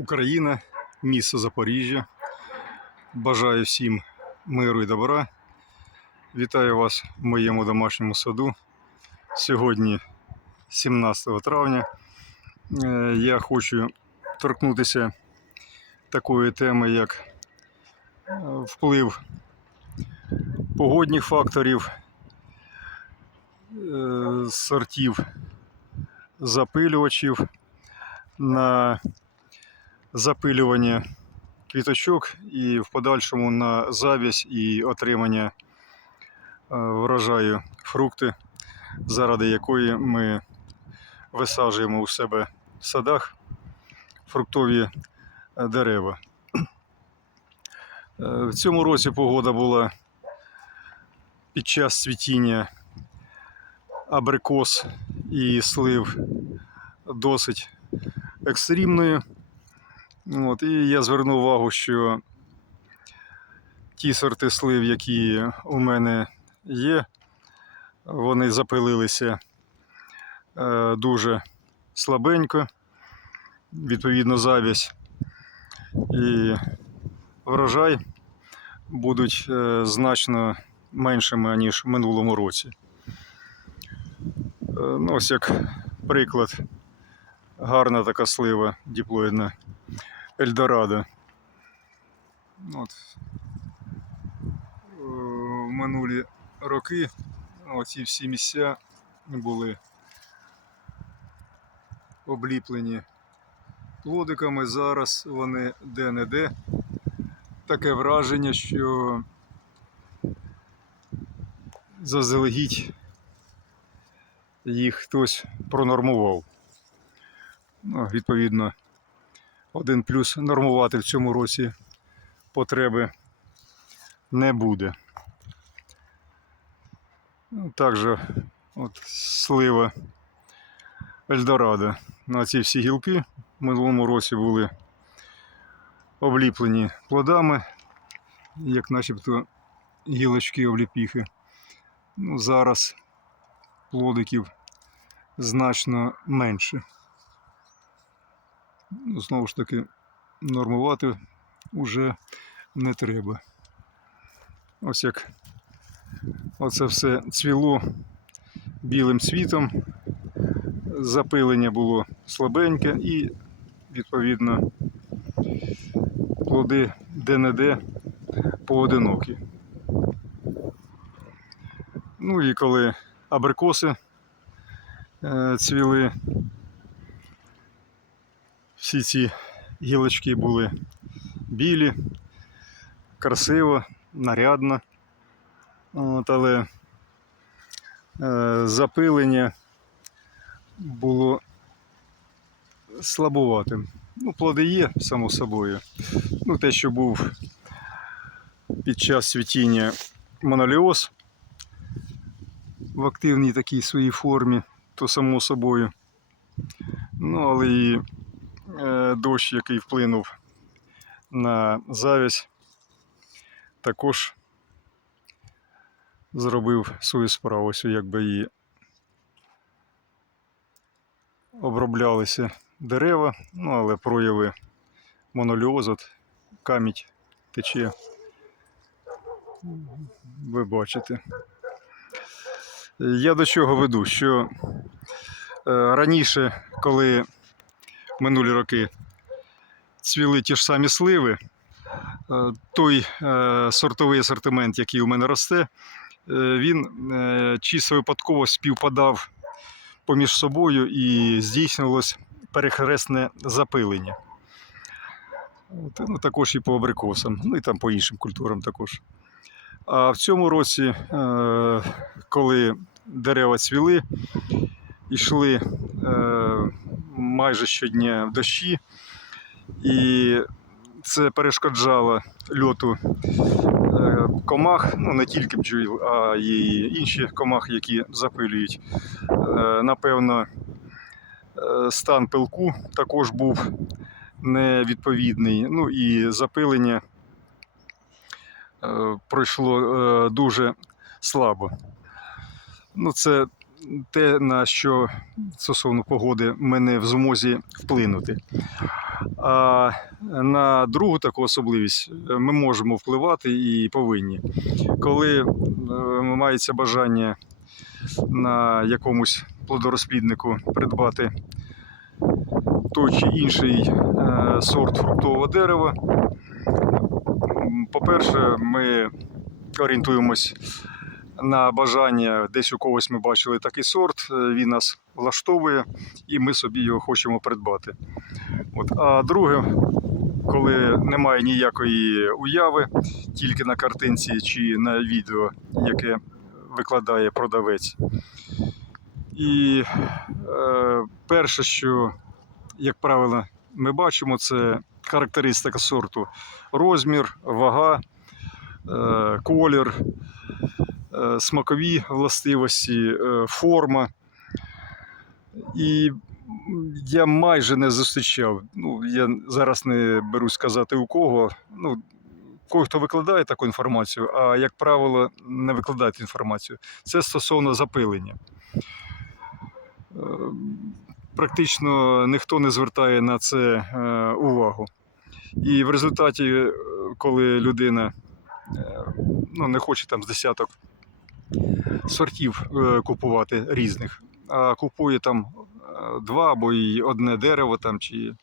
Україна, місто Запоріжжя. Бажаю всім миру і добра. Вітаю вас в моєму домашньому саду. Сьогодні, 17 травня, е, я хочу торкнутися такої теми, як е, вплив погодних факторів, е, сортів запилювачів на запилювання квіточок і в подальшому на завість і отримання е, врожаю фрукти, заради якої ми висаджуємо у себе в садах фруктові е, дерева. Е, В цьому році погода була під час цвітіння абрикос і слив досить екстремною. От, і я звернув увагу, що ті сорти слив, які у мене є, вони запилилися е, дуже слабенько, відповідно, завість і врожай будуть е, значно меншими, ніж в минулому році. Е, Ну, ось як приклад, гарна така слива діплоїдна Ельдорадо. От. Е, В минулі роки оці всі місця були обліплені плодиками. Зараз вони де-не-де. Таке враження, що заздалегідь їх хтось пронормував. Ну, відповідно, один плюс нормувати в цьому році потреби не буде. Ну, Також от слива Ельдорадо. На ці всі гілки в минулому році були обліплені плодами, як начебто гілочки обліпіхи. Ну, зараз плодиків значно менше. Знову ж таки, нормувати вже не треба. Ось як оце все цвіло білим цвітом, запилення було слабеньке і, відповідно, плоди де-не-де поодинокі. Ну і коли абрикоси е, цвіли, всі ці гілочки були білі, красиво, нарядно. От, але е, запилення було слабуватим. Ну, плоди є, само собою. Ну, те, що був під час цвітіння моноліоз в активній такій своїй формі, то само собою. Ну, але і дощ, який вплинув на завість, також зробив свою справу, ось якби і оброблялися дерева, ну але прояви моноліозу, от камінь тече. Ви бачите. Я до чого веду, що е, раніше, коли минулі роки цвіли ті ж самі сливи, е, той е, сортовий асортимент, який у мене росте, е, він чисто випадково співпадав поміж собою і здійснювалось перехресне запилення. Ну, також і по абрикосам, ну і там по іншим культурам також. А в цьому році, коли дерева цвіли, йшли майже щодня в дощі, і це перешкоджало льоту е, комах, ну не тільки бджіл, а й інші комахи, які запилюють. Е, Напевно, е, стан пилку також був невідповідний. Ну і запилення пройшло дуже слабо. Ну, це те, на що стосовно погоди ми не в змозі вплинути. А на другу таку особливість е, ми можемо впливати і повинні. Коли е, мається бажання на якомусь плодорозпліднику придбати той чи інший е, сорт фруктового дерева, по-перше, ми орієнтуємось на бажання, десь у когось ми бачили такий сорт, е, він нас влаштовує, і ми собі його хочемо придбати. От. А друге, коли немає ніякої уяви, тільки на картинці чи на відео, яке викладає продавець. І е, перше, що, як правило, ми бачимо, це характеристика сорту: розмір, вага, е, колір, смакові властивості, е, форма. І я майже не зустрічав. Ну, я зараз не берусь сказати у кого. Ну, кого хто викладає таку інформацію, а як правило, не викладають інформацію. Це стосовно запилення. Е, Практично ніхто не звертає на це е, увагу. І в результаті, е, коли людина е, ну, не хоче там з десяток сортів е, купувати різних, а купує там е, два або і одне дерево там, чи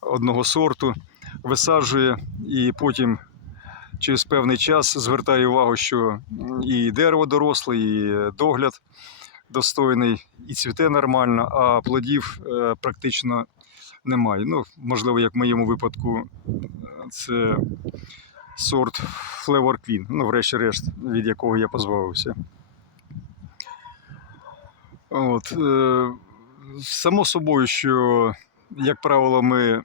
одного сорту, висаджує і потім через певний час звертає увагу, що і дерево доросле, і догляд достойний, і цвіте нормально, а плодів е, практично немає. Ну, можливо, як в моєму випадку, е, це сорт Flavor Queen, ну, врешті-решт, від якого я позбавився. От, е, само собою, що, як правило, ми е,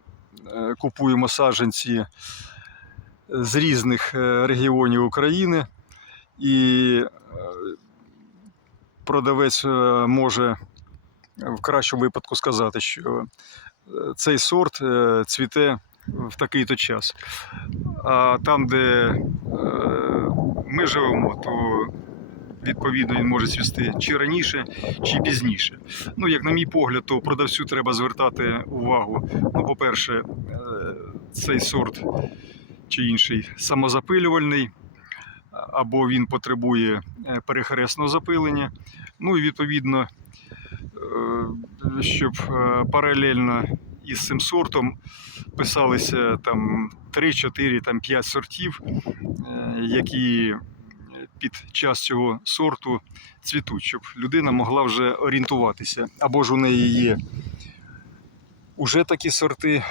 купуємо саджанці з різних е, регіонів України, і е, продавець може в кращому випадку сказати, що цей сорт цвіте в такий-то час. А там, де е, ми живемо, то відповідно він може цвісти чи раніше, чи пізніше. Ну, як на мій погляд, то продавцю треба звертати увагу. Ну, по-перше, е, цей сорт чи інший самозапилювальний, або він потребує е, перехресного запилення. Ну і відповідно, щоб паралельно із цим сортом писалися там 3-4, там 5 сортів, е, які під час цього сорту цвітуть, щоб людина могла вже орієнтуватися. Або ж у неї є уже такі сорти,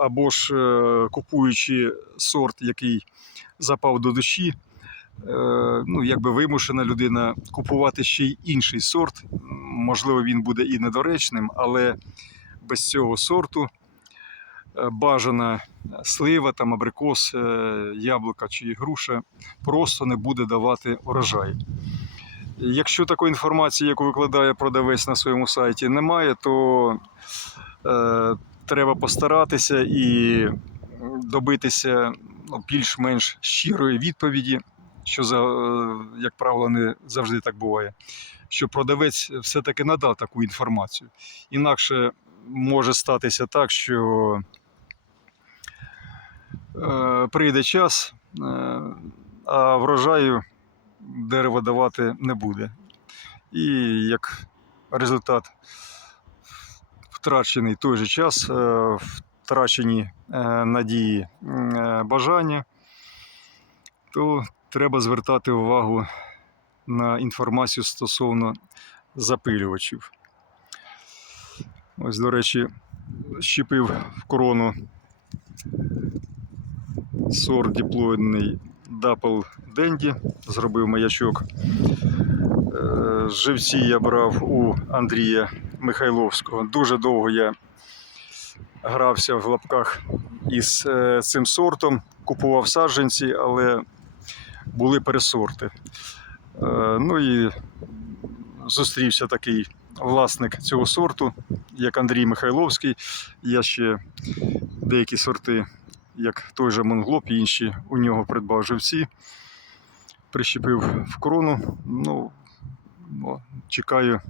або ж е, купуючи сорт, який запав до душі, е, ну, якби вимушена людина купувати ще й інший сорт. Можливо, він буде і недоречним, але без цього сорту е, бажана слива, там, абрикос, е, яблука чи груша просто не буде давати урожай. Якщо такої інформації, яку викладає продавець на своєму сайті, немає, то е, треба постаратися і добитися ну, більш-менш щирої відповіді, що за, е, як правило, не завжди так буває. Що продавець все-таки надав таку інформацію. Інакше може статися так, що е, прийде час, е, а врожаю дерево давати не буде. І як результат втрачений той же час, е, втрачені надії, бажання, то треба звертати увагу на інформацію стосовно запилювачів. Ось, до речі, щепив в корону сорт диплоїдний Дапл Денді, зробив маячок. Е, Живці я брав у Андрія Михайловського. Дуже довго я грався в лапках із е, цим сортом, купував саджанці, але були пересорти. Е, Ну і зустрівся такий власник цього сорту, як Андрій Михайловський. Я ще деякі сорти, як той же Монглоп інші у нього придбав живці, прищепив в крону. Ну, ну, чекаю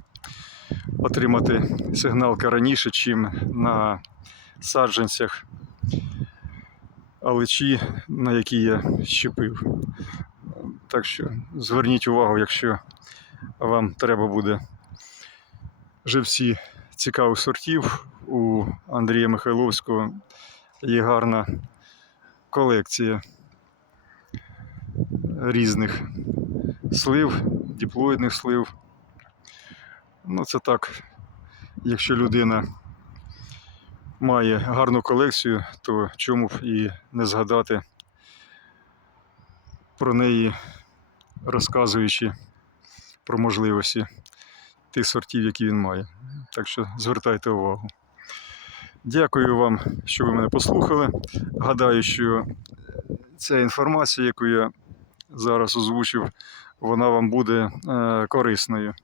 отримати сигналки раніше, чим на саджанцях алечі, на які я щепив. Так що зверніть увагу, якщо вам треба буде живці цікавих сортів. У Андрія Михайловського є гарна колекція різних слив, диплоїдних слив. Ну, це так, якщо людина має гарну колекцію, то чому б і не згадати про неї, розказуючи про можливості тих сортів, які він має. Так що звертайте увагу. Дякую вам, що ви мене послухали. Гадаю, що ця інформація, яку я зараз озвучив, вона вам буде е, корисною.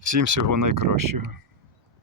Всім всього найкращого.